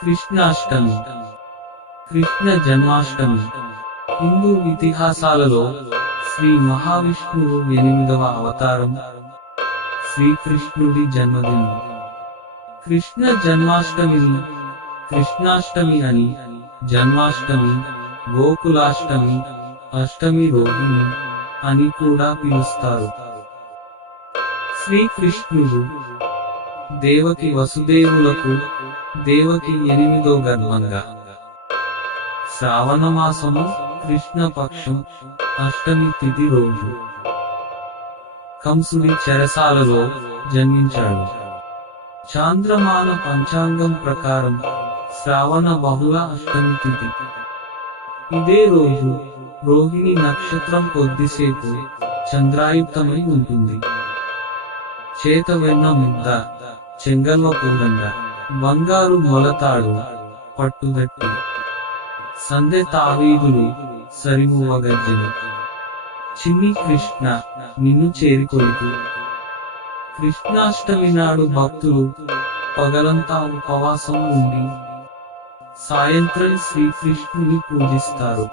కృష్ణాష్టమి, కృష్ణ జన్మాష్టమి. హిందూ ఇతిహాసాలలో శ్రీ మహావిష్ణువు 8వ అవతారం శ్రీకృష్ణుడి జన్మదినం. కృష్ణ జన్మాష్టమిని కృష్ణాష్టమి అని, జన్మాష్టమి, గోకులాష్టమి, అష్టమి రోహిణి అని కూడా పిలుస్తారు. శ్రీకృష్ణుడు దేవకి వసుదేవులకు దేవకి 8వ గర్భంగా. శ్రావణమాసము కృష్ణపక్షం అష్టమి తిథి రోజు కంసుడి చెరసాలలో జన్మించాడు. చాంద్రమాన పంచాంగం ప్రకారం శ్రావణ బహుళ అష్టమి తిథి. ఇదే రోజు రోహిణి నక్షత్రం కొద్దిసేపు చంద్రాయుక్తమై ఉంటుంది. చేత వెన్న ముద్ద, చెంగల్వ పూలండ, బంగారు మొలతాడు, పట్టుదట్టి, సందె తావీదులు, సరిమువ్వ గజ్జెలు. చిన్ని కృష్ణ నిన్ను చేరికొలుపు. కృష్ణాష్టమి నాడు భక్తులు పగలంతా ఉపవాసం ఉండి సాయంత్రం శ్రీకృష్ణుని పూజిస్తారు.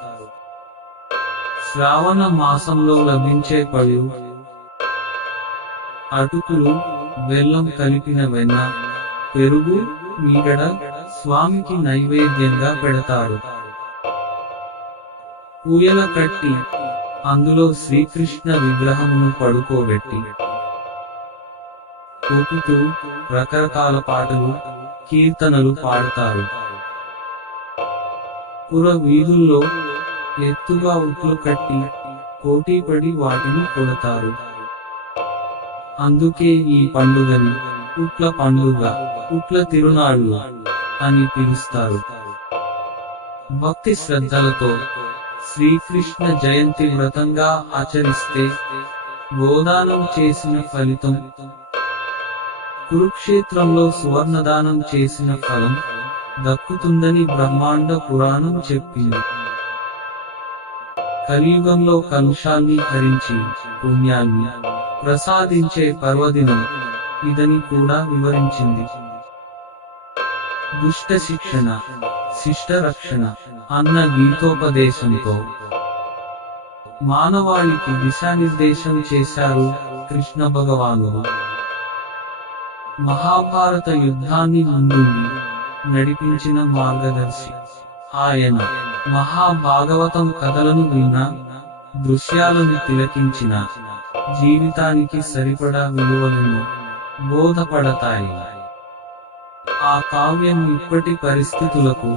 శ్రావణ మాసంలో లభించే పళ్ళు, అటుకులు, బెల్లం కలిపిన వెన్న, పెరుగు, మీగడ స్వామికి నైవేద్యంగా పెడతారు. ఊయల కట్టి అందులో శ్రీకృష్ణ విగ్రహమును పడుకోబెట్టి ఊపుతూ రకరకాల పాటలు, కీర్తనలు పాడతారు. పుర వీధుల్లో ఎత్తుగా ఉట్లు కట్టి పోటీపడి వాటిని కొడతారు. అందుకే ఈ పండుగని ఉట్ల పండుగ, ఉట్ల తిరునాళ్ళు అని పిలుస్తారు. భక్తి శ్రద్ధలతో శ్రీకృష్ణ జయంతి వ్రతంగా ఆచరిస్తే గోదానం చేసిన ఫలితం, కురుక్షేత్రంలో సువర్ణదానం చేసిన ఫలం దక్కుతుందని బ్రహ్మాండ పురాణం చెప్పింది. కలియుగంలో కలుషాన్ని హరించి పుణ్యాన్ని ప్రసాదించే పర్వదినం ఇదని కూడా వివరించింది. దుష్ట శిక్షణ, శిష్ట రక్షణ అన్న గీతోపదేశంతో మానవాళికి దిశానిర్దేశం చేశారు కృష్ణ భగవానుడు. మహాభారత యుద్ధాన్ని ముందుండి నడిపించిన మార్గదర్శి ఆయన. మహాభాగవతం కథలను విన్నా, దృశ్యాలను తిలకించిన జీవితానికి సరిపడా విలువలను బోధపడతాయి. ఆ కావ్యం ఇప్పటి పరిస్థితులకు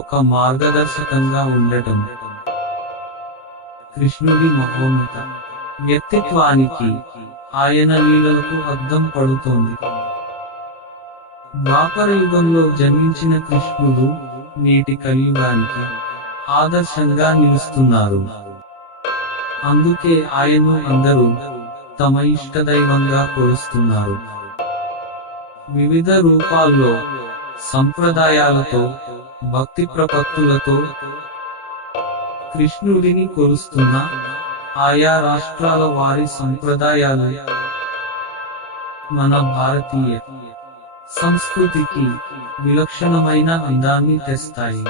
ఒక మార్గదర్శకంగా ఉండటం కృష్ణుడి మహోన్నత వ్యక్తిత్వానికి, ఆయన లీలలకు అద్దం పడుతోంది. ద్వాపర యుగంలో జన్మించిన కృష్ణుడు నేటి కలియుగానికి ఆదర్శంగా నిలుస్తున్నారు. అందుకే ఆయన్ను అందరూ తమ ఇష్టదైవంగా కొలుస్తున్నారు. వివిధ రూపాల్లో, సంప్రదాయాలతో, భక్తి ప్రపత్తులతో కృష్ణుడిని కొలుస్తున్న ఆయా రాష్ట్రాల వారి సంప్రదాయాలు మన భారతీయ సంస్కృతికి విలక్షణమైన అందాన్ని తెస్తాయి.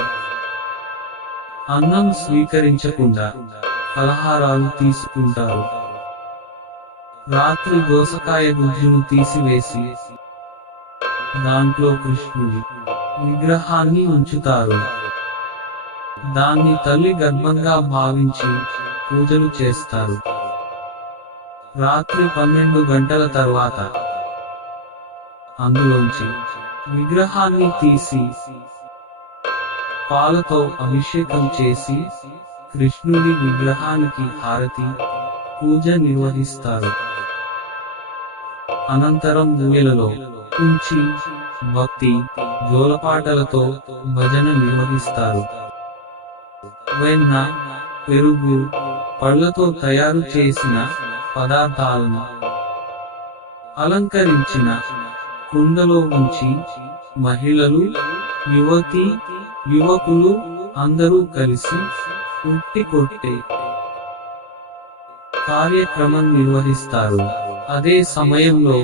అన్నం స్వీకరించకుండా ఫలహారాలు తీసుకుంటారు. రాత్రి దోసకాయ గుజ్జును తీసివేసి దాంట్లో కృష్ణుడి విగ్రహాన్ని ఉంచుతారు. దాన్ని తల్లి గర్భంగా భావించి పూజలు చేస్తారు. రాత్రి 12 గంటల తర్వాత అందులోంచి విగ్రహాన్ని తీసి పాలతో అభిషేకం చేసి కృష్ణుడి విగ్రహానికి హారతి, పూజ నిర్వహిస్తారు. అనంతరం ఊయలలో ఉంచి భక్తి జోలపాటలతో భజన నిర్వహిస్తారు. వెన్న, పెరుగు, పళ్లతో తయారు చేసిన పదార్థాలను అలంకరించిన కుండలో ఉంచి మహిళలు, యువతి, యువకులు అందరూ కలిసి ఉట్టి కొట్టే కార్యక్రమం నిర్వహిస్తారు. అదే సమయంలో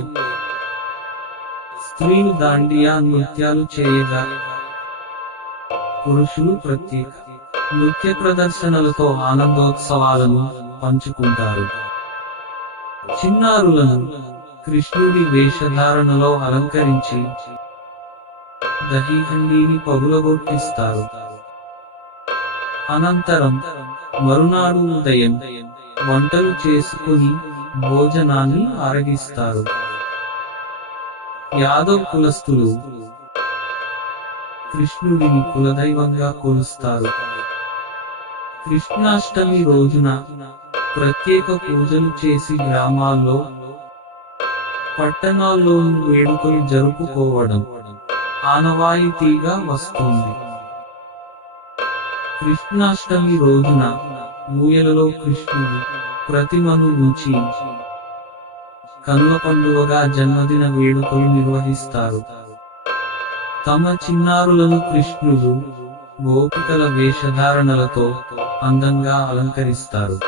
స్త్రీలు దాండియా నృత్యాలు చేయగా పురుషులు ప్రత్యేక నృత్య ప్రదర్శనలతో ఆనందోత్సవాలను పంచుకుంటారు. చిన్నారులను కృష్ణుడి వేషధారణలో అలంకరించి దహీహండీని పగులగొట్టిస్తారు. అనంతరం మరునాడు ఉదయం వంటలు చేసుకుని భోజనాన్ని ఆరగిస్తారు. యాదవ్ కులస్తులు కృష్ణుడిని కులదైవంగా కొలుస్తారు. కృష్ణాష్టమి రోజున ప్రత్యేక పూజలు చేసి గ్రామాల్లో, పట్టణాల్లోనూ వేడుకలు జరుపుకోవడం ఆనవాయితీగా వస్తోంది. కృష్ణాష్టమి రోజున ఊయలలో కృష్ణుడి ప్రతిమను ఉంచి కనుల పండుగగా జన్మదిన వేడుకలు నిర్వహిస్తారు. తమ చిన్నారులను కృష్ణుడు గోపికల వేషధారణలతో అందంగా అలంకరిస్తారు.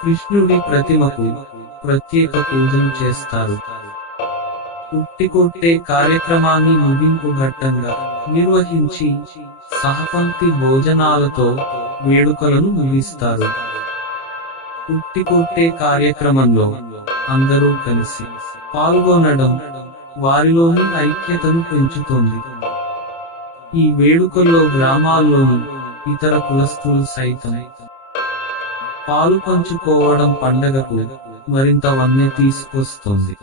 కృష్ణుడి ప్రతిమకు ప్రత్యేక పూజలు చేస్తారు. ఉట్టికొట్టే కార్యక్రమాన్ని ముగింపు ఘట్టంగా నిర్వహించి సహపంక్తి భోజనాలతో వేడుకలను ముగిస్తారు. ఉట్టికొట్టే కార్యక్రమంలో అందరూ కలిసి పాల్గొనడం వారిలోని ఐక్యతను పెంచుతోంది. ఈ వేడుకల్లో గ్రామాల్లోని ఇతర కులస్తులు సైతం పాలు పంచుకోవడం పండగకు మరింత వన్నె తీసుకొస్తుంది.